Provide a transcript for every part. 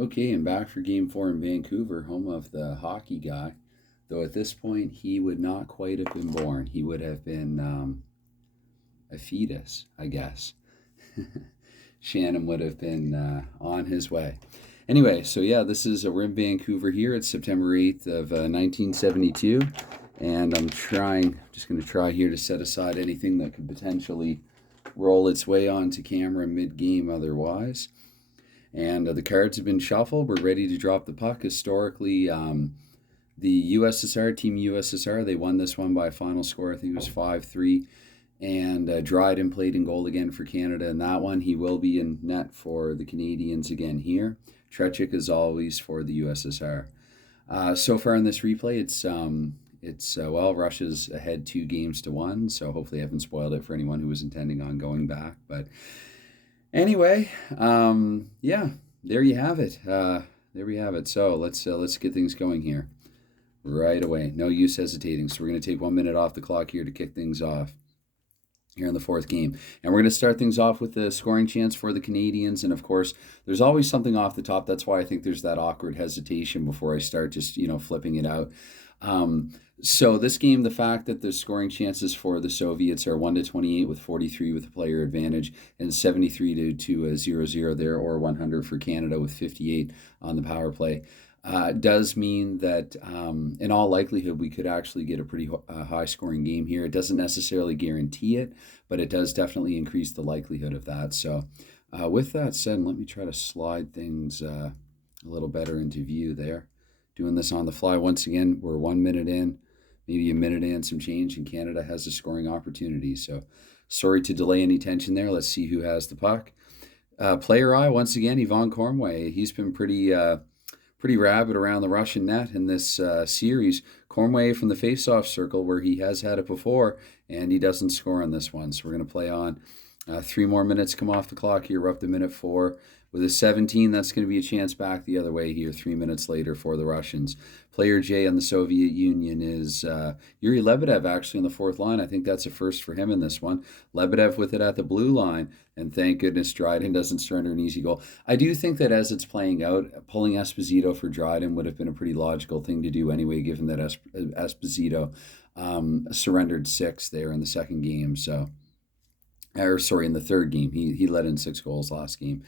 Okay, and back for game four in Vancouver, home of the hockey guy. Though at this point, he would not quite have been born. He would have been a fetus, I guess. Shannon would have been on his way. Anyway, so yeah, this is we're in Vancouver here. It's September 8th of 1972. And just going to try here to set aside anything that could potentially roll its way onto camera mid-game otherwise. And the cards have been shuffled. We're ready to drop the puck. Historically, the USSR, Team USSR, they won this one by a final score. I think it was 5-3. And Dryden played in goal again for Canada in that one. He will be in net for the Canadians again here. Trechik, as always, for the USSR. So far in this replay, it's Russia's ahead 2-1, so hopefully I haven't spoiled it for anyone who was intending on going back. But anyway, yeah, there you have it. So let's get things going here right away. No use hesitating. So we're going to take 1 minute off the clock here to kick things off here in the fourth game. And we're going to start things off with the scoring chance for the Canadians. And of course, there's always something off the top. That's why I think there's that awkward hesitation before I start just, flipping it out. So this game, the fact that the scoring chances for the Soviets are 1-28 with 43 with the player advantage and 73 to 0-0 there, or 100 for Canada with 58 on the power play, does mean that in all likelihood we could actually get a pretty high scoring game here. It doesn't necessarily guarantee it, but it does definitely increase the likelihood of that. So with that said, let me try to slide things a little better into view there. Doing this on the fly. Once again, we're 1 minute in, maybe a minute and some change, and Canada has a scoring opportunity. So sorry to delay any tension there. Let's see who has the puck. Player I, once again, Yvon Cormier. He's been pretty rabid around the Russian net in this series. Cormier from the face-off circle, where he has had it before, and he doesn't score on this one. So we're going to play on. 3 more minutes come off the clock here. We're up to minute 4. With a 17, that's going to be a chance back the other way here 3 minutes later for the Russians. Player J on the Soviet Union is Yuri Lebedev, actually, on the fourth line. I think that's a first for him in this one. Lebedev with it at the blue line, and thank goodness Dryden doesn't surrender an easy goal. I do think that as it's playing out, pulling Esposito for Dryden would have been a pretty logical thing to do anyway, given that Esposito surrendered 6 there in the second game. In the third game. He let in 6 goals last game.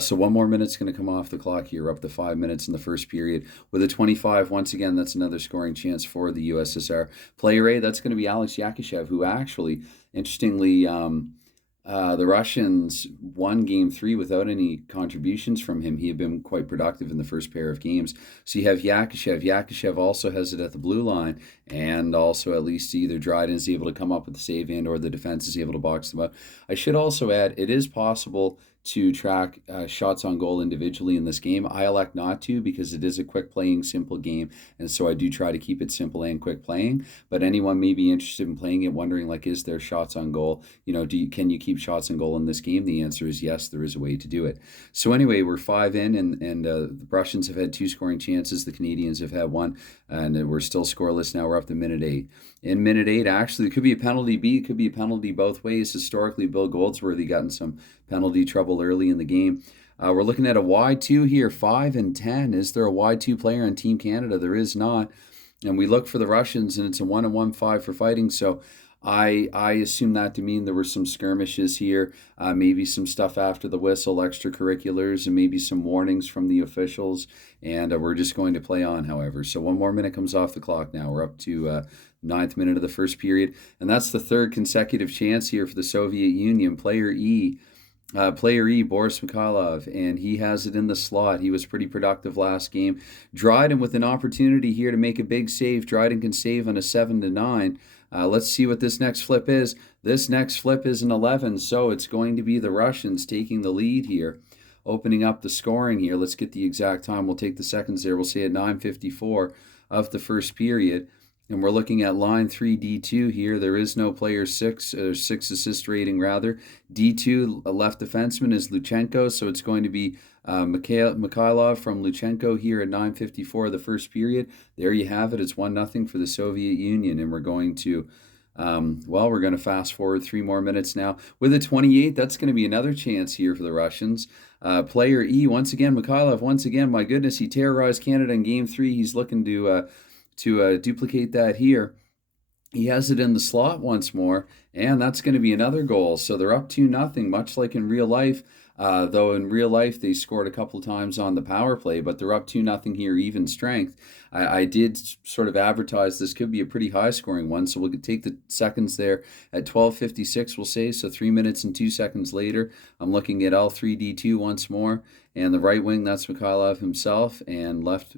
So 1 more minute's going to come off the clock here, up to 5 minutes in the first period. With a 25, once again, that's another scoring chance for the USSR. Player A, that's going to be Alex Yakisha, who actually, interestingly, the Russians won game 3 without any contributions from him. He had been quite productive in the first pair of games. So you have Yakishev. Yakishev also has it at the blue line, and also at least either Dryden is able to come up with the save and or the defense is able to box them up. I should also add, it is possible to track shots on goal individually in this game. I elect not to because it is a quick playing, simple game, and so I do try to keep it simple and quick playing. But anyone may be interested in playing it, wondering is there shots on goal? Can you keep shots on goal in this game? The answer is yes, there is a way to do it. So anyway, we're 5 in, and the Russians have had 2 scoring chances. The Canadians have had 1, and we're still scoreless now. We're up to minute 8. In minute 8, actually, it could be a penalty B. It could be a penalty both ways. Historically, Bill Goldsworthy got in some penalty trouble early in the game. We're looking at a Y2 here, 5 and 10. Is there a Y2 player on Team Canada? There is not. And we look for the Russians, and it's a 1-1-5 for fighting. So I assume that to mean there were some skirmishes here, maybe some stuff after the whistle, extracurriculars, and maybe some warnings from the officials. And we're just going to play on, however. So 1 more minute comes off the clock now. We're up to 9th minute of the first period. And that's the 3rd consecutive chance here for the Soviet Union. Player E, Boris Mikhailov, and he has it in the slot. He was pretty productive last game. Dryden with an opportunity here to make a big save. Dryden can save on a 7-9. Let's see what this next flip is. This next flip is an 11, so it's going to be the Russians taking the lead here, opening up the scoring here. Let's get the exact time. We'll take the seconds there. We'll say at 9:54 of the first period. And we're looking at line 3, D2 here. There is no player 6 assist rating, rather. D2, a left defenseman, is Luchenko, so it's going to be Mikhailov from Luchenko here at 9:54 of the first period. There you have it. It's 1-0 for the Soviet Union, and we're going to fast forward 3 more minutes now. With a 28, that's going to be another chance here for the Russians. Player E, once again, Mikhailov, once again, my goodness, he terrorized Canada in Game 3. He's looking to duplicate that here. He has it in the slot once more, and that's going to be another goal. So they're up 2-0, much like in real life. Though in real life they scored a couple times on the power play, but they're up 2-0 here, even strength. I did sort of advertise this could be a pretty high scoring one, so we'll take the seconds there at 12:56, we'll say. So 3 minutes and 2 seconds later, I'm looking at L3D2 once more, and the right wing, that's Mikhailov himself, and left.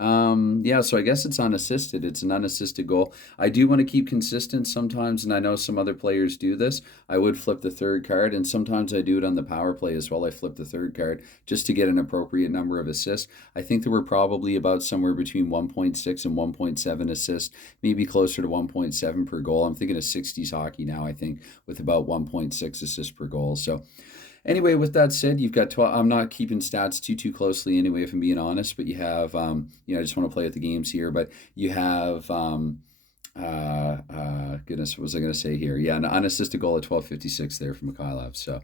Yeah, so I guess it's unassisted. It's an unassisted goal. I do want to keep consistent sometimes, and I know some other players do this. I would flip the third card, and sometimes I do it on the power play as well. I flip the third card just to get an appropriate number of assists. I think there were probably about somewhere between 1.6 and 1.7 assists, maybe closer to 1.7 per goal. I'm thinking of 60s hockey now, I think, with about 1.6 assists per goal. So anyway, with that said, you've got 12. I'm not keeping stats too closely anyway, if I'm being honest. But you have, I just want to play at the games here. But you have, goodness, what was I going to say here? Yeah, an unassisted goal at 12:56 there from Mikhailov. So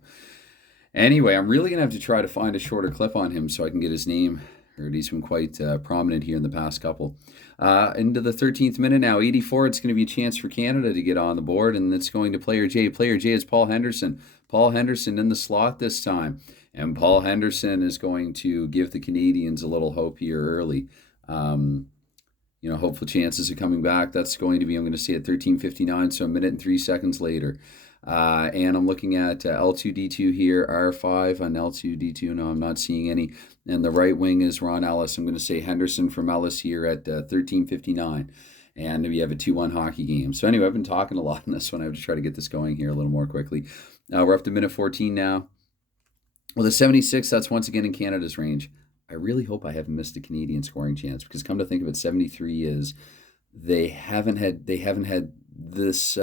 anyway, I'm really going to have to try to find a shorter clip on him so I can get his name. Heard he's been quite prominent here in the past couple. Into the 13th minute now, 84. It's going to be a chance for Canada to get on the board, and it's going to player J. Player J is Paul Henderson. Paul Henderson in the slot this time, and Paul Henderson is going to give the Canadians a little hope here early. Hopeful chances of coming back. That's going to be, I'm going to say at 13:59, so a minute and 3 seconds later. And I'm looking at L2D2 here, R5 on L2D2. No, I'm not seeing any. And the right wing is Ron Ellis. I'm going to say Henderson from Ellis here at 13:59. And we have a 2-1 hockey game. So anyway, I've been talking a lot in this one. I have to try to get this going here a little more quickly. We're up to minute 14 now. Well, the 76, that's once again in Canada's range. I really hope I haven't missed a Canadian scoring chance, because come to think of it, 73 is they haven't had this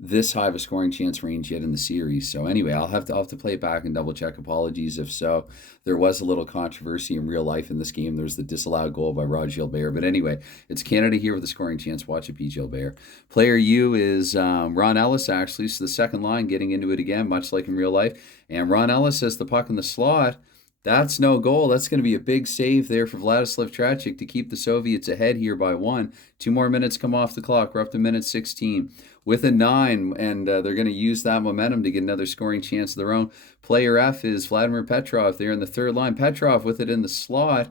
this high of a scoring chance range yet in the series. So anyway, I'll have to play it back and double check. Apologies if so. There was a little controversy in real life in this game. There's the disallowed goal by Rod Gilbert. But anyway, it's Canada here with a scoring chance. Watch it, P. Gilbert. Player U is Ron Ellis, actually. So the second line getting into it again, much like in real life. And Ron Ellis has the puck in the slot. That's no goal. That's going to be a big save there for Vladislav Trachik to keep the Soviets ahead here by 1. 2 more minutes come off the clock. We're up to minute 16 with a 9, and they're going to use that momentum to get another scoring chance of their own. Player F is Vladimir Petrov there in the third line. Petrov with it in the slot.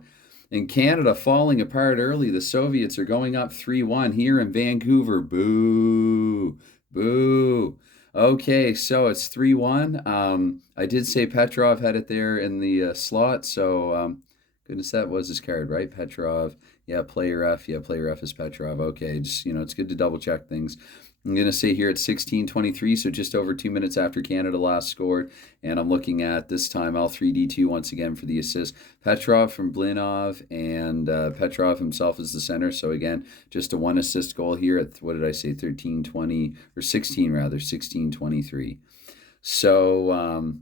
And Canada falling apart early. The Soviets are going up 3-1 here in Vancouver. Boo. Boo. Okay, so it's 3-1. I did say Petrov had it there in the slot, so goodness, that was his card, right? Petrov. Yeah, player F. Yeah, player F is Petrov. Okay, just, it's good to double check things. I'm going to say here at 16:23, so just over 2 minutes after Canada last scored. And I'm looking at this time L3D2 once again for the assist. Petrov from Blinov, and Petrov himself is the center. So again, just a 1 assist goal here at, what did I say, 13:20, or 16 rather, 16:23. So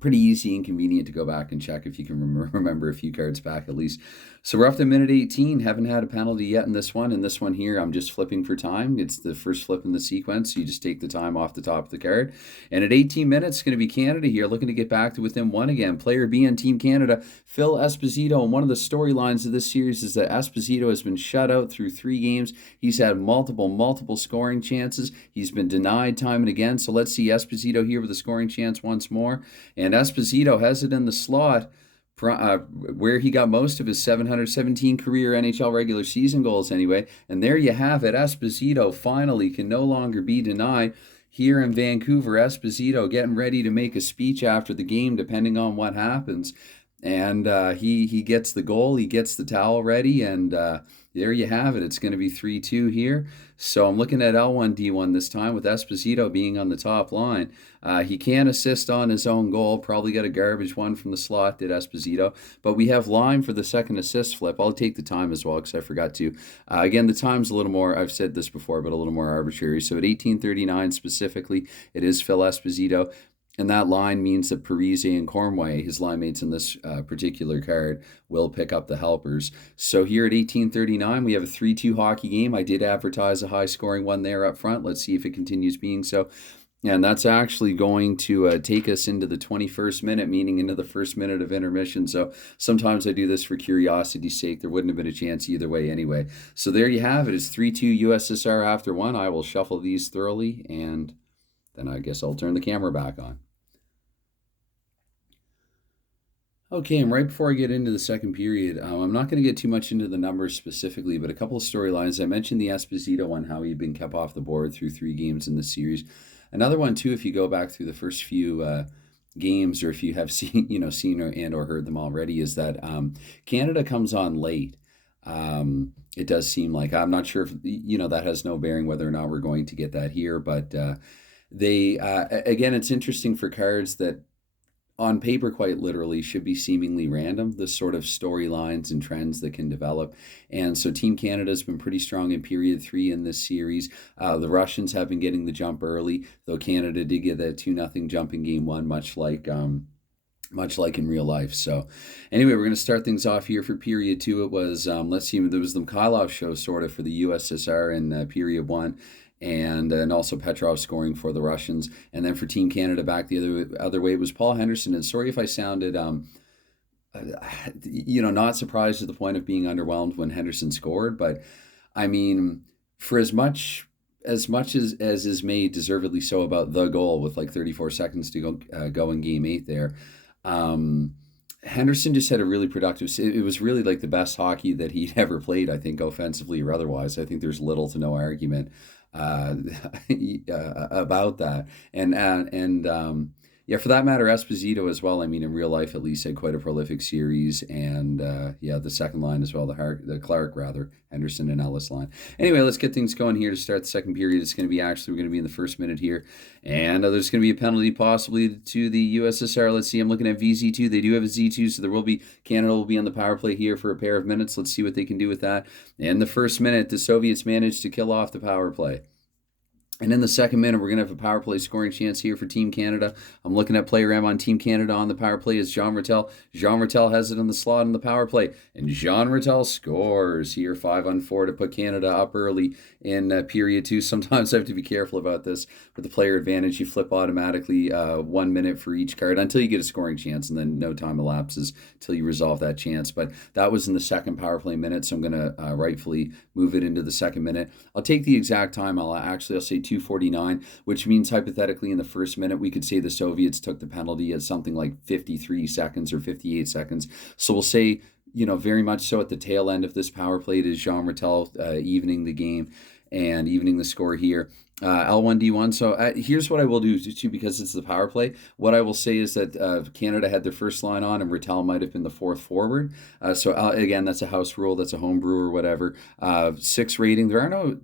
pretty easy and convenient to go back and check if you can remember a few cards back at least. So we're up to minute 18. Haven't had a penalty yet in this one. In this one here, I'm just flipping for time. It's the first flip in the sequence, so you just take the time off the top of the card. And at 18 minutes, it's going to be Canada here, looking to get back to within 1 again. Player B on Team Canada, Phil Esposito. And one of the storylines of this series is that Esposito has been shut out through 3 games. He's had multiple scoring chances. He's been denied time and again. So let's see Esposito here with a scoring chance once more. And Esposito has it in the slot, where he got most of his 717 career NHL regular season goals anyway. And there you have it. Esposito finally can no longer be denied. Here in Vancouver, Esposito getting ready to make a speech after the game, depending on what happens. And he gets the goal, he gets the towel ready, and there you have it. It's going to be 3-2 here. So I'm looking at L1D1 this time, with Esposito being on the top line. He can assist on his own goal. Probably got a garbage one from the slot, did Esposito. But we have line for the second assist flip. I'll take the time as well, because I forgot to. Again, the time's a little more, I've said this before, but a little more arbitrary. So at 18:39 specifically, it is Phil Esposito. And that line means that Parise and Cornway, his line mates in this particular card, will pick up the helpers. So here at 18:39, we have a 3-2 hockey game. I did advertise a high-scoring one there up front. Let's see if it continues being so. And that's actually going to take us into the 21st minute, meaning into the first minute of intermission. So sometimes I do this for curiosity's sake. There wouldn't have been a chance either way anyway. So there you have it. It's 3-2 USSR after one. I will shuffle these thoroughly, and then I guess I'll turn the camera back on. Okay, and right before I get into the second period, I'm not going to get too much into the numbers specifically, but a couple of storylines. I mentioned the Esposito one, how he'd been kept off the board through 3 games in the series. Another one too, if you go back through the first few games, or if you have seen, seen or heard them already, is that Canada comes on late. It does seem like, I'm not sure if that has no bearing whether or not we're going to get that here, but they again, it's interesting for cards that on paper, quite literally, should be seemingly random, the sort of storylines and trends that can develop. And so Team Canada's been pretty strong in period 3 in this series. The Russians have been getting the jump early, though Canada did get that 2-0 jump in game 1, much like in real life. So anyway, we're going to start things off here for period 2. It was, let's see, there was the Mikhailov show sort of for the USSR in period 1. And also Petrov scoring for the Russians. And then for Team Canada back the other way, it was Paul Henderson. And sorry if I sounded, not surprised to the point of being underwhelmed when Henderson scored. But I mean, for as much as is made deservedly so about the goal with like 34 seconds to go in game 8 there, Henderson just had a really productive. It was really like the best hockey that he'd ever played, I think, offensively or otherwise. I think there's little to no argument uh, about that. And yeah, for that matter, Esposito as well. I mean, in real life, at least, had quite a prolific series. And yeah, the second line as well, the Clark rather, Henderson and Ellis line. Anyway, let's get things going here to start the second period. It's going to be we're going to be in the first minute here. And there's going to be a penalty possibly to the USSR. Let's see, I'm looking at VZ2. They do have a Z2, so Canada will be on the power play here for a pair of minutes. Let's see what they can do with that. In the first minute, the Soviets managed to kill off the power play. And in the second minute, we're going to have a power play scoring chance here for Team Canada. I'm looking at player M on Team Canada on the power play is Jean Rattel. Jean Rattel has it in the slot on the power play. And Jean Rattel scores here 5-on-4 to put Canada up early in period 2. Sometimes I have to be careful about this. With the player advantage, you flip automatically 1 minute for each card until you get a scoring chance, and then no time elapses till you resolve that chance. But that was in the second power play minute, so I'm going to rightfully move it into the second minute. I'll take the exact time. I'll say 2:49, which means hypothetically in the first minute we could say the Soviets took the penalty at something like 53 seconds or 58 seconds. So we'll say, very much so at the tail end of this power play is Jean Rattel evening the game and evening the score here. L1D1. So here's what I will do too, because it's the power play. What I will say is that Canada had their first line on, and Rattel might have been the fourth forward. So again, that's a house rule. That's a home brew or whatever. 6 rating. There are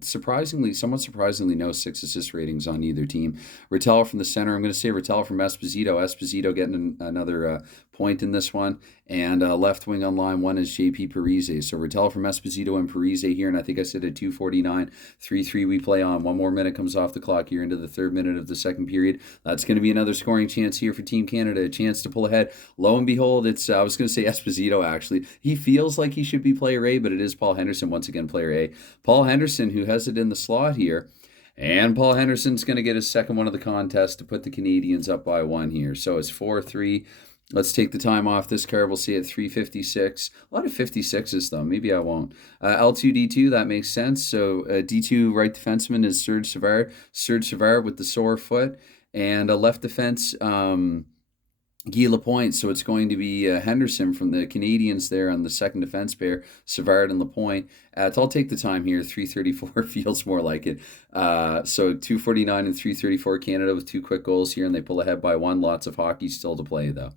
somewhat surprisingly, no 6 assist ratings on either team. Rattel from the center. I'm going to say Rattel from Esposito. Esposito getting another point in this one. And left wing on line 1 is JP Parise. So Rattel from Esposito and Parise here. And I think I said at 2:49, 3-3 we play on. 1 more minute comes off the clock here into the third minute of the second period. That's going to be another scoring chance here for Team Canada. A chance to pull ahead. Lo and behold, it's, I was going to say Esposito actually. He feels like he should be player A, but it is Paul Henderson, once again player A. Paul Henderson, who has it in the slot here. And Paul Henderson's going to get his second one of the contest to put the Canadians up by 1 here. So it's 4-3. Let's take the time off this card. We'll see at 3:56. A lot of 56s, though. Maybe I won't. L2D2, that makes sense. So D2 right defenseman is Serge Savard. Serge Savard with the sore foot. And left defense, Guy Lapointe. So it's going to be Henderson from the Canadians there on the second defense pair, Savard and Lapointe. I'll take the time here. 3:34 feels more like it. So 2:49 and 3:34 Canada with 2 quick goals here, and they pull ahead by 1. Lots of hockey still to play, though.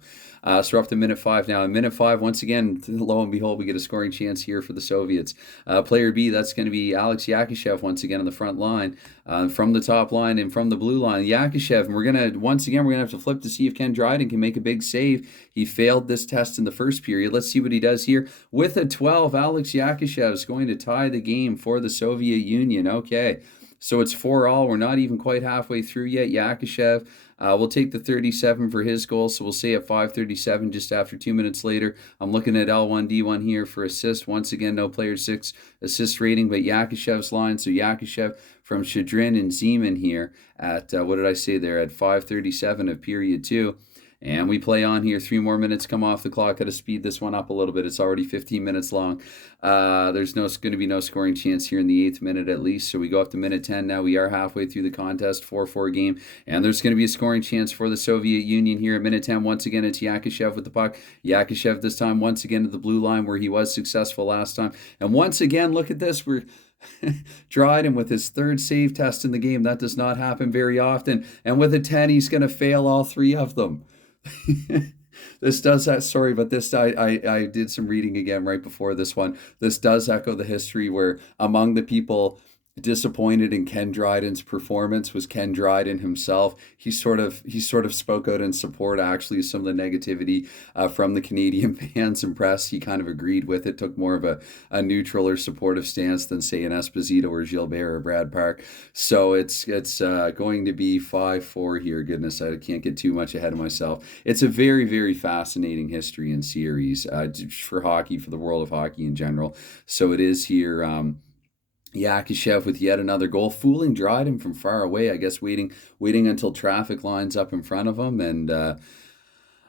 So we're up to minute 5 now. In minute 5, once again, lo and behold, we get a scoring chance here for the Soviets. Player B, that's going to be Alex Yakisha once again on the front line, from the top line and from the blue line. Yakisha, and we're going to have to flip to see if Ken Dryden can make a big save. He failed this test in the first period. Let's see what he does here. With a 12, Alex Yakishev is going to tie the game for the Soviet Union. Okay, so it's 4-all. We're not even quite halfway through yet. Yakishev We'll take the 37 for his goal, so we'll say at 5:37, just after 2 minutes later. I'm looking at L1D1 here for assist. Once again, no player 6 assist rating, but Yakishev's line. So Yakishev from Shadrin and Zeman here at, what did I say there, at 5:37 of period 2. And we play on here. 3 more minutes come off the clock. Got to speed this one up a little bit. It's already 15 minutes long. There's going to be no scoring chance here in the 8th minute at least. So we go up to minute 10 now. We are halfway through the contest, 4-4 game. And there's going to be a scoring chance for the Soviet Union here at minute 10. Once again, it's Yakishev with the puck. Yakishev this time once again to the blue line where he was successful last time. And once again, look at this. We're Dryden with his 3rd save test in the game. That does not happen very often. And with a 10, he's going to fail all 3 of them. This does that. Sorry, but this I did some reading again right before this one. This does echo the history where among the people disappointed in Ken Dryden's performance was Ken Dryden himself. He sort of spoke out in support actually of some of the negativity from the Canadian fans and press. He kind of agreed with it, took more of a neutral or supportive stance than say an Esposito or Gilbert or Brad Park. So it's going to be 5-4 here. Goodness, I can't get too much ahead of myself. It's a very, very fascinating history and series for hockey, for the world of hockey in general. So it is here. Yakishev with yet another goal, fooling Dryden from far away, I guess waiting until traffic lines up in front of him. And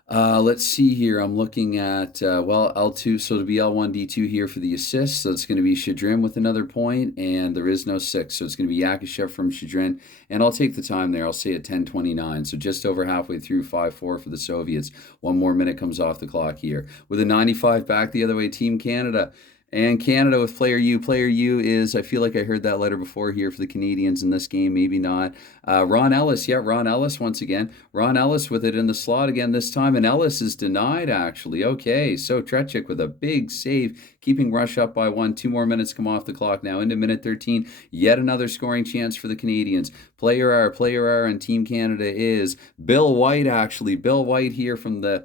let's see here. I'm looking at, L2, so it'll be L1D2 here for the assist. So it's going to be Shadrin with another point, and there is no 6. So it's going to be Yakishev from Shadrin. And I'll take the time there. I'll say at 10:29. So just over halfway through, 5-4 for the Soviets. 1 more minute comes off the clock here. With a 95 back the other way, Team Canada. And Canada with player U. Player U is, I feel like I heard that letter before here for the Canadians in this game, maybe not. Ron Ellis, Ron Ellis once again. Ron Ellis with it in the slot again this time, and Ellis is denied actually. Okay, so Trechik with a big save, keeping Rush up by 1. 2 more minutes come off the clock now into minute 13. Yet another scoring chance for the Canadians. Player R on Team Canada is Bill White actually. Bill White here from the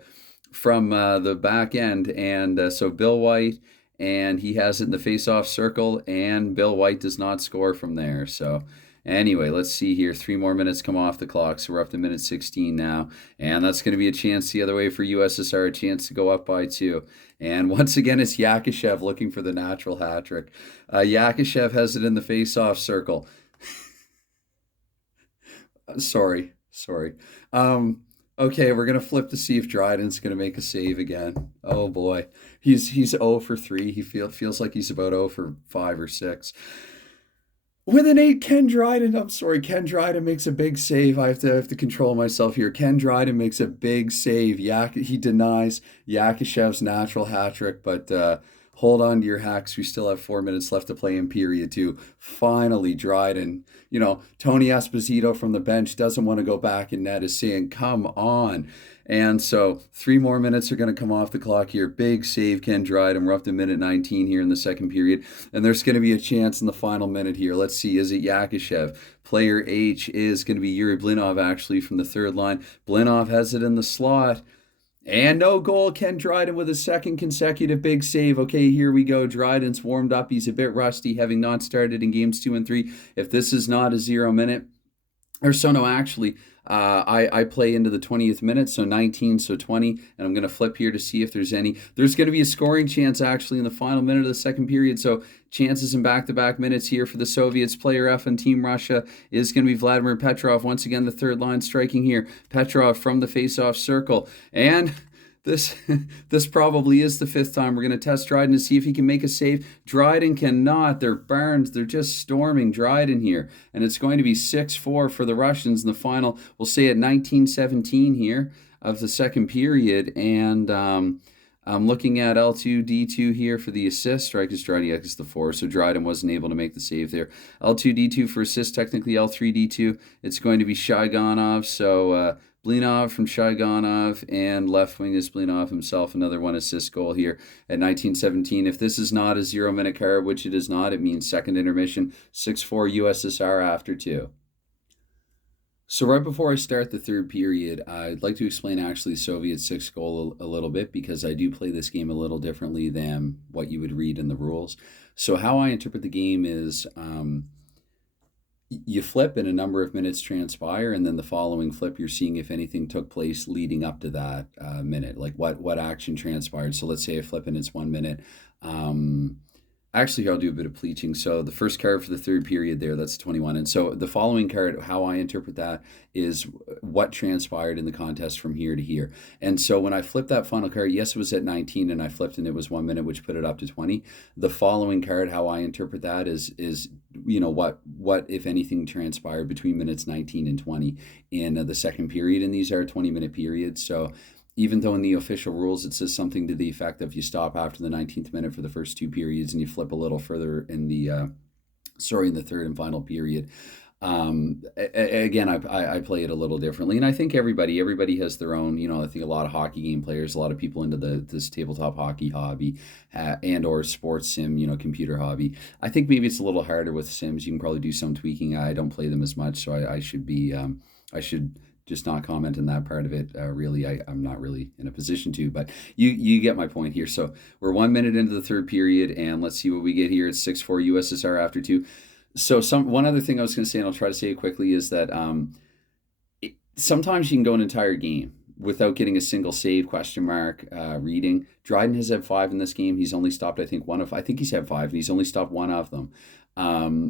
back end, and so Bill White. And he has it in the face-off circle, and Bill White does not score from there. So anyway, let's see here. 3 more minutes come off the clock, so we're up to minute 16 now. And that's going to be a chance the other way for USSR, a chance to go up by 2. And once again, it's Yakishev looking for the natural hat trick. Yakishev has it in the face-off circle. Sorry. Okay, we're going to flip to see if Dryden's going to make a save again. Oh boy. He's 0 for 3. He feels like he's about 0 for 5 or 6. With an 8, Ken Dryden makes a big save. I have to control myself here. Ken Dryden makes a big save. He denies Yakishev's natural hat trick, but hold on to your hacks. We still have 4 minutes left to play in period 2. Finally, Dryden, Tony Esposito from the bench doesn't want to go back in net, is saying, come on. And so 3 more minutes are going to come off the clock here. Big save, Ken Dryden. We're up to minute 19 here in the second period. And there's going to be a chance in the final minute here. Let's see. Is it Yakishev? Player H is going to be Yuri Blinov, actually, from the 3rd line. Blinov has it in the slot. And no goal. Ken Dryden with a 2nd consecutive big save. Okay, here we go. Dryden's warmed up. He's a bit rusty, having not started in games 2 and 3. If this is not a 0 minute, I play into the 20th minute, so 19, so 20, and I'm going to flip here to see if there's any. There's going to be a scoring chance, actually, in the final minute of the second period, so chances in back-to-back minutes here for the Soviets. Player F and Team Russia is going to be Vladimir Petrov. Once again, the 3rd line striking here. Petrov from the face-off circle, and this probably is the 5th time. We're going to test Dryden to see if he can make a save. Dryden cannot. They're just storming Dryden here. And it's going to be 6-4 for the Russians in the final. We'll say at 19:17 here of the second period. And I'm looking at L2D2 here for the assist. Strikers Dryden is the 4, so Dryden wasn't able to make the save there. L2D2 for assist, technically L3D2. It's going to be Shaigonov, so Blinov from Shaigonov, and left wing is Blinov himself. Another 1 assist goal here at 19:17. If this is not a 0 minute carry, which it is not, it means second intermission. 6-4 USSR after 2. So right before I start the 3rd period, I'd like to explain actually Soviet 6 goal a little bit, because I do play this game a little differently than what you would read in the rules. So how I interpret the game is you flip and a number of minutes transpire, and then the following flip you're seeing if anything took place leading up to that minute, like what action transpired. So let's say I flip and it's 1 minute. um, Actually, I'll do a bit of pleaching. So the first card for the third period there, that's 21. And so the following card, how I interpret that is what transpired in the contest from here to here. And so when I flipped that final card, yes, it was at 19 and I flipped and it was 1 minute, which put it up to 20. The following card, how I interpret that is what if anything transpired between minutes 19 and 20 in the second period. And these are 20-minute periods. So even though in the official rules it says something to the effect of you stop after the 19th minute for the first two periods and you flip a little further in the in the third and final period. Again, I play it a little differently, and I think everybody has their own. I think a lot of hockey game players, a lot of people into this tabletop hockey hobby, and or sports sim, computer hobby. I think maybe it's a little harder with sims. You can probably do some tweaking. I don't play them as much, so I should be I should just not comment on that part of it. Really, I'm not really in a position to, but you get my point here. So we're 1 minute into the third period, and let's see what we get here. It's 6-4 USSR after two. So one other thing I was going to say, and I'll try to say it quickly, is that sometimes you can go an entire game without getting a single save question mark reading. Dryden has had 5 in this game. He's only stopped, I think he's had 5, and he's only stopped 1 of them.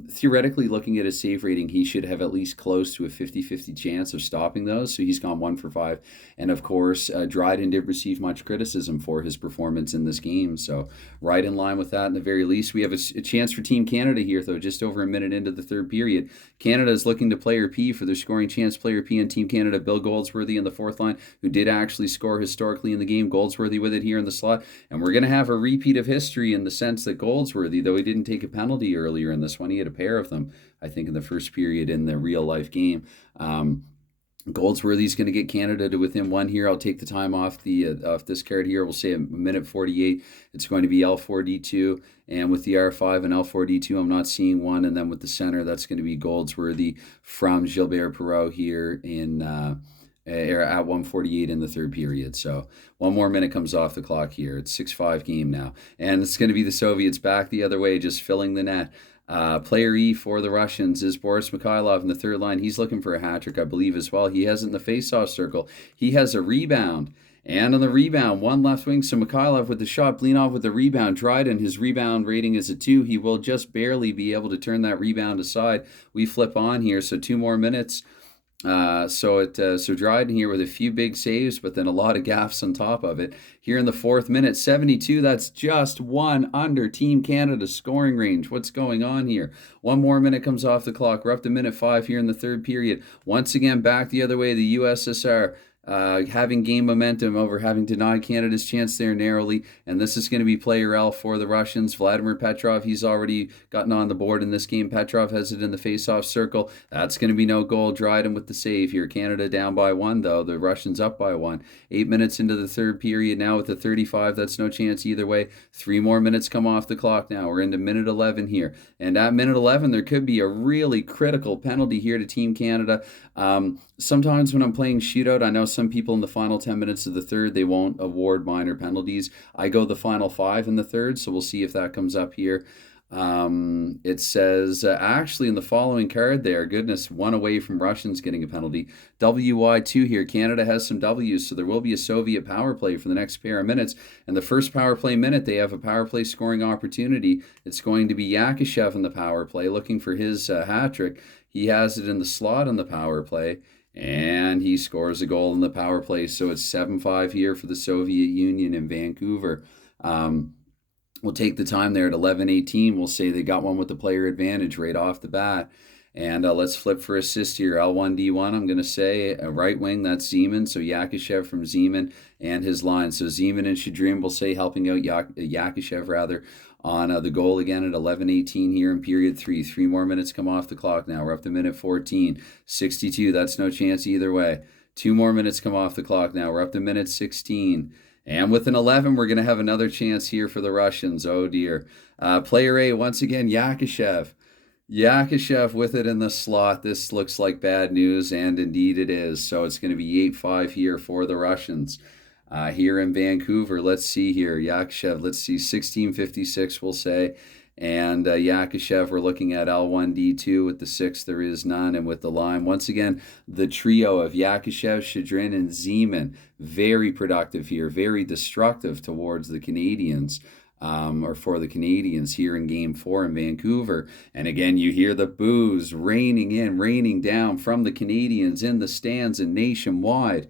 Theoretically, looking at his save rating, he should have at least close to a 50-50 chance of stopping those. So he's gone 1 for 5. And of course, Dryden did receive much criticism for his performance in this game. So right in line with that, in the very least, we have a chance for Team Canada here, though, just over a minute into the third period. Canada is looking to player P for their scoring chance. Player P on Team Canada, Bill Goldsworthy in the fourth line, who did actually score historically in the game. Goldsworthy with it here in the slot. And we're going to have a repeat of history in the sense that Goldsworthy, though he didn't take a penalty earlier in this one, he had a pair of them, I think, in the first period in the real life game. Goldsworthy's going to get Canada to within 1 here. I'll take the time off this card here. We'll say a minute 48. It's going to be L4D2, and with the R5 and L4D2, I'm not seeing 1. And then with the center, that's going to be Goldsworthy from Gilbert Perreault here in at 1:48 in the third period. So 1 more minute comes off the clock here. It's 6-5 game now, and it's going to be the Soviets back the other way, just filling the net. Player E for the Russians is Boris Mikhailov in the third line. He's looking for a hat trick, I believe, as well. He has it in the face-off circle. He has a rebound. And on the rebound, 1 left wing. So Mikhailov with the shot, Blinov with the rebound. Dryden, his rebound rating is a 2. He will just barely be able to turn that rebound aside. We flip on here, so 2 more minutes. So Dryden here with a few big saves, but then a lot of gaffes on top of it. Here in the fourth minute, 72, that's just 1 under Team Canada's scoring range. What's going on here? 1 more minute comes off the clock. We're up to minute 5 here in the third period. Once again, back the other way, the USSR having gained momentum over having denied Canada's chance there narrowly. And this is going to be player L for the Russians. Vladimir Petrov, he's already gotten on the board in this game. Petrov has it in the face-off circle. That's going to be no goal. Dryden with the save here. Canada down by 1, though. The Russians up by 1. 8 minutes into the third period now with the 35. That's no chance either way. 3 more minutes come off the clock now. We're into minute 11 here. And at minute 11, there could be a really critical penalty here to Team Canada. Sometimes when I'm playing shootout, I know some people in the final 10 minutes of the third, they won't award minor penalties. I go the final 5 in the third, so we'll see if that comes up here. It says, actually in the following card there, goodness, 1 away from Russians getting a penalty. WY2 here. Canada has some W's, so there will be a Soviet power play for the next pair of minutes. And the first power play minute, they have a power play scoring opportunity. It's going to be Yakisha in the power play, looking for his hat trick. He has it in the slot on the power play, and he scores a goal in the power play. So it's 7-5 here for the Soviet Union in Vancouver. We'll take the time there at 11:18. We'll say they got 1 with the player advantage right off the bat. And let's flip for assist here. L1D1, I'm going to say a right wing, that's Zeman. So Yakishev from Zeman and his line. So Zeman and Shadrim will say helping out Yakishev rather on the goal again at 11:18 here in period 3. 3 more minutes come off the clock now. We're up to minute 14. 62, that's no chance either way. 2 more minutes come off the clock now. We're up to minute 16. And with an 11, we're going to have another chance here for the Russians. Oh, dear. Player A, once again, Yakishev. Yakishev with it in the slot. This looks like bad news, and indeed it is. So it's going to be 8-5 here for the Russians. Here in Vancouver, let's see here. Yakishev, let's see, 16:56 we'll say. And Yakisha, we're looking at L1, D2. With the 6, there is none. And with the line, once again, the trio of Yakishev, Shadrin, and Zeman, very productive here, very destructive towards the Canadians. Or for the Canadians here in Game 4 in Vancouver. And again, you hear the boos raining in, raining down from the Canadians in the stands and nationwide.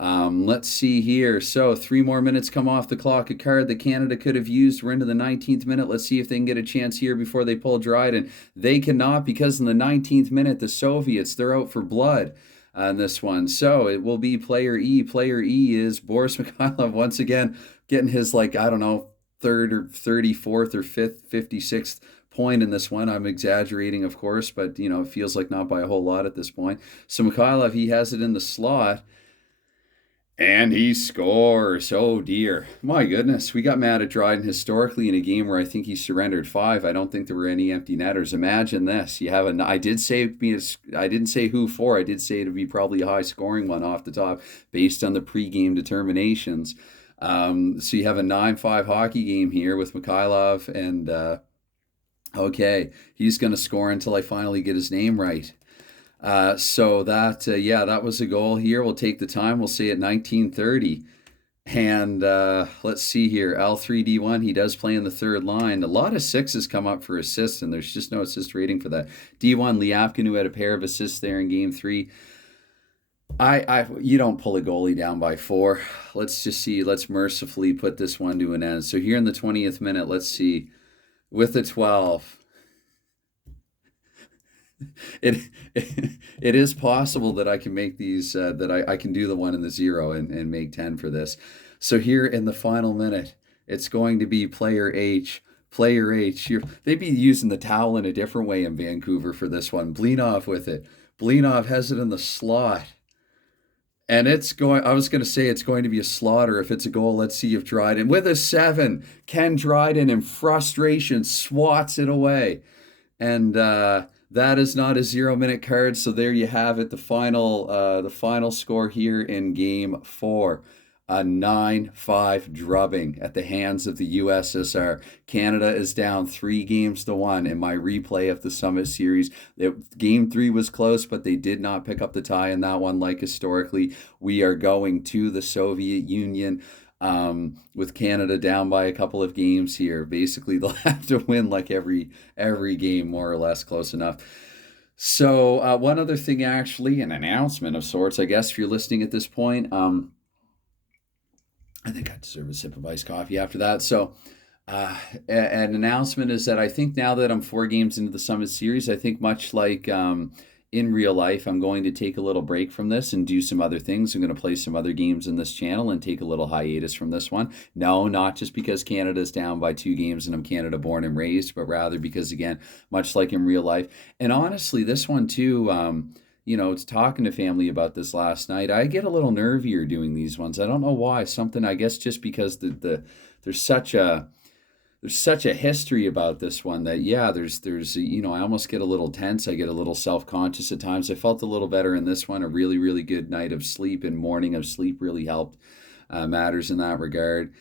Let's see here. So 3 more minutes come off the clock. A card that Canada could have used. We're into the 19th minute. Let's see if they can get a chance here before they pull Dryden. They cannot, because in the 19th minute, the Soviets, they're out for blood on this one. So it will be player E. Player E is Boris Mikhailov once again getting his, like, I don't know, third or 34th or 56th point in this one. I'm exaggerating, of course, but, it feels like not by a whole lot at this point. So Mikhailov, he has it in the slot. And he scores. Oh, dear. My goodness. We got mad at Dryden historically in a game where I think he surrendered 5. I don't think there were any empty netters. Imagine this. You have I didn't say who for. I did say it'd be probably a high scoring one off the top based on the pregame determinations. So you have a 9-5 hockey game here with Mikhailov, and okay, he's going to score until I finally get his name right. So that was a goal here. We'll take the time. We'll say at 19:30. And let's see here. L3D1, he does play in the third line. A lot of 6s come up for assists, and there's just no assist rating for that. D1, Liapkin, who had a pair of assists there in Game 3. You don't pull a goalie down by 4. Let's just see. Let's mercifully put this one to an end. So here in the 20th minute, let's see. With the 12, it is possible that I can make these, that I can do the 1 and the 0 and make 10 for this. So here in the final minute, it's going to be player H. Player H. They'd be using the towel in a different way in Vancouver for this one. Blinov with it. Blinov has it in the slot. And I was going to say it's going to be a slaughter if it's a goal. Let's see if Dryden, with a 7, Ken Dryden in frustration swats it away. And that is not a 0-minute card. So there you have it. The final score here in Game 4. A 9-5 drubbing at the hands of the USSR. Canada is down 3-1 in my replay of the Summit Series. Game 3 was close, but they did not pick up the tie in that one like historically. We are going to the Soviet Union with Canada down by a couple of games here. Basically, they'll have to win like every game, more or less, close enough. So one other thing, actually, an announcement of sorts, I guess, if you're listening at this point. I think I deserve a sip of iced coffee after that. So an announcement is that I think now that I'm 4 games into the Summit Series, I think much like in real life, I'm going to take a little break from this and do some other things. I'm going to play some other games in this channel and take a little hiatus from this one. No, not just because Canada's down by 2 games and I'm Canada born and raised, but rather because, again, much like in real life. And honestly, this one too, it's talking to family about this last night. I get a little nervier doing these ones. I don't know why. Something, I guess, just because there's such a history about this one that there's I almost get a little tense. I get a little self-conscious at times. I felt a little better in this one. A really, really good night of sleep and morning of sleep really helped matters in that regard.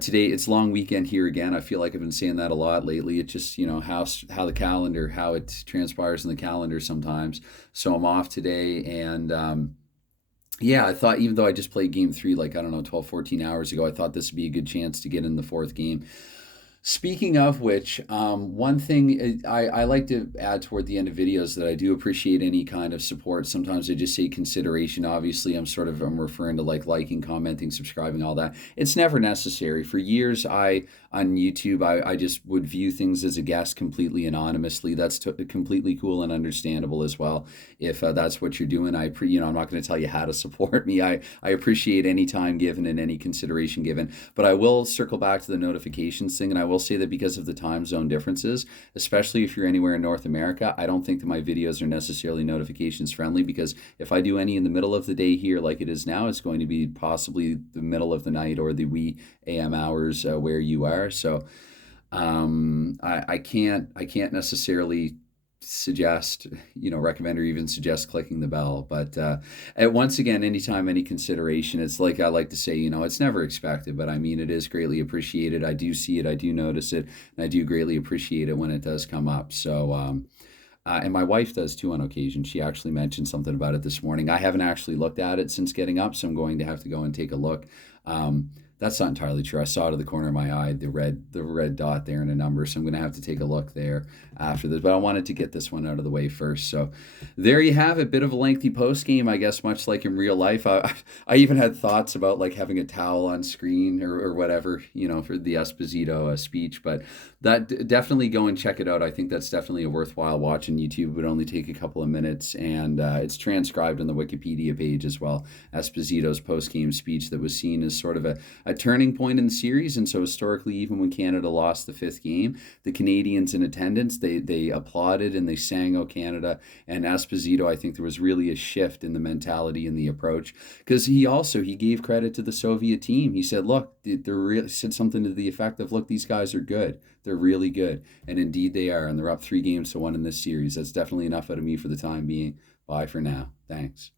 Today it's long weekend here again. I feel like I've been saying that a lot lately. It's just, how the calendar, how it transpires in the calendar sometimes. So I'm off today, and I thought, even though I just played Game 3 like, I don't know, 12, 14 hours ago, I thought this would be a good chance to get in the 4th game. Speaking of which, one thing I like to add toward the end of videos that I do appreciate any kind of support. Sometimes I just say consideration. Obviously, I'm referring to like liking, commenting, subscribing, all that. It's never necessary. For years, on YouTube, I just would view things as a guest completely anonymously. That's completely cool and understandable as well. If that's what you're doing, I'm not going to tell you how to support me. I appreciate any time given and any consideration given. But I will circle back to the notifications thing, and I will say that because of the time zone differences, especially if you're anywhere in North America, I don't think that my videos are necessarily notifications friendly, because if I do any in the middle of the day here like it is now, it's going to be possibly the middle of the night or the wee AM hours where you are. So I can't necessarily suggest, recommend or even suggest clicking the bell. But once again, anytime any consideration, it's like I like to say, it's never expected, but I mean, it is greatly appreciated. I do see it, I do notice it, and I do greatly appreciate it when it does come up. So, and my wife does too on occasion. She actually mentioned something about it this morning. I haven't actually looked at it since getting up, so I'm going to have to go and take a look. That's not entirely true. I saw it of the corner of my eye, the red dot there and a number. So I'm going to have to take a look there after this. But I wanted to get this one out of the way first. So there you have it. Bit of a lengthy post game, I guess, much like in real life. I even had thoughts about like having a towel on screen or whatever, for the Esposito speech. But that definitely go and check it out. I think that's definitely a worthwhile watch on YouTube. It would only take a couple of minutes, and it's transcribed on the Wikipedia page as well. Esposito's post game speech that was seen as sort of a turning point in the series. And so historically, even when Canada lost the fifth game, the Canadians in attendance, they applauded and they sang "O Canada." And Esposito, I think there was really a shift in the mentality and the approach, because he gave credit to the Soviet team. He said, look, said something to the effect of, look, these guys are good. They're really good. And indeed they are. And they're up 3-1 in this series. That's definitely enough out of me for the time being. Bye for now. Thanks.